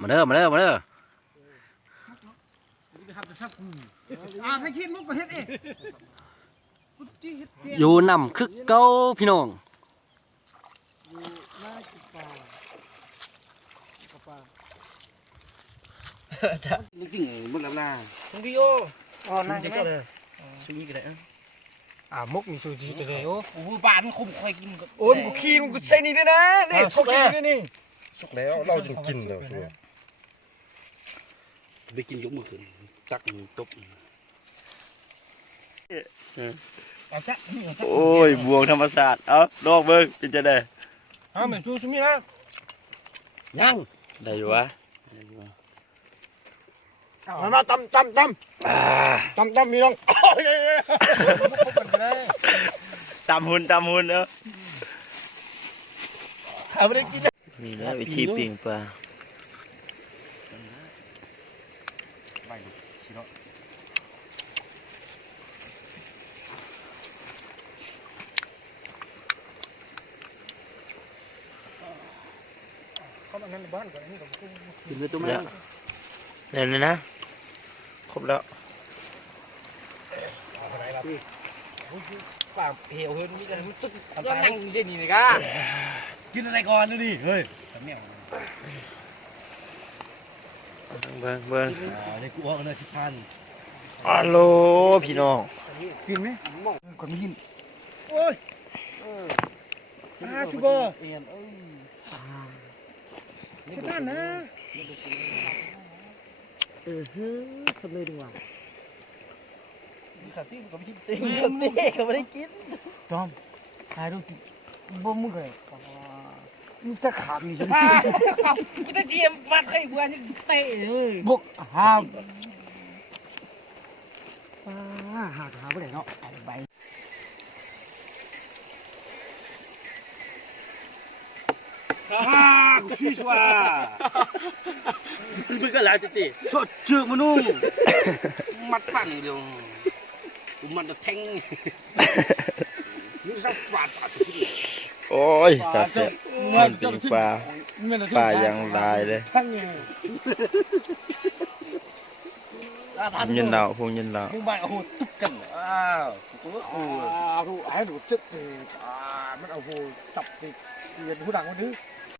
มาเด้อมาเด้อมาเด้ออยู่นำคึกเก้าพี่น้องนึกถึงมึงลำลา Không đi ô.นั่งจะเลยซูนี่ก็ได้ Múc mình xùi gì cái này ô. Ủa bạn không khoai kim. Ôi, có khi nó xây đi nữa nè. Để không khi nữa nè. สุกแล้วเราจึงกินแล้วชัว ไปกินยกมือขึ้นตักตบ โอ้ยบวงธรรมศาสตร์เอาลอกเบิ้งเป็นจะได้ Mình xùi xuống đi nè. ยัง ได้อยู่วะ Mà tâm tâm tâm. Tâm tâm đi không. ตำหุ่นเนาะ À, đây kia. นี่แหละวิธีปิ้งปลา กินไปตุ้ม แล้วเดี๋ยวนี้นะครบแล้ว Bà hiểu hơn như cái tức. Nó nhanh gì này cả. กินอะไรก่อนนะดิเฮ้ย เบิ้ง ในกูเอาเนื้อชิพัน ฮัลโหลพี่น้อง Pin mấy? Còn pin. Ôi. Super. Cái tan nè. สำเร็จดีกว่า Cả tí có pin tinh. Tí cóไม่ได้กิน Tom. Hai đôi bố mua cái. Chắc khám gì chứ. Kita diam pakai buah ni teh. Bốc hà. Hà cái này nó. Bậy. กูชี้ชัวมึงก็หลายติสดเจือมานุ่งมัดปั่นเดียวกูมันจะแทงนี่สักฝาด โอ้ยตาเสียมันปิ้งปลายังลายเลยยินเราพงยินเรา มึงบ้านเอาหูตุ๊กกันอ้าวกูก็กู ถูกไอ้หนูจึ๊กมันเอาหูตับติดเรียนผู้ดังคนนี้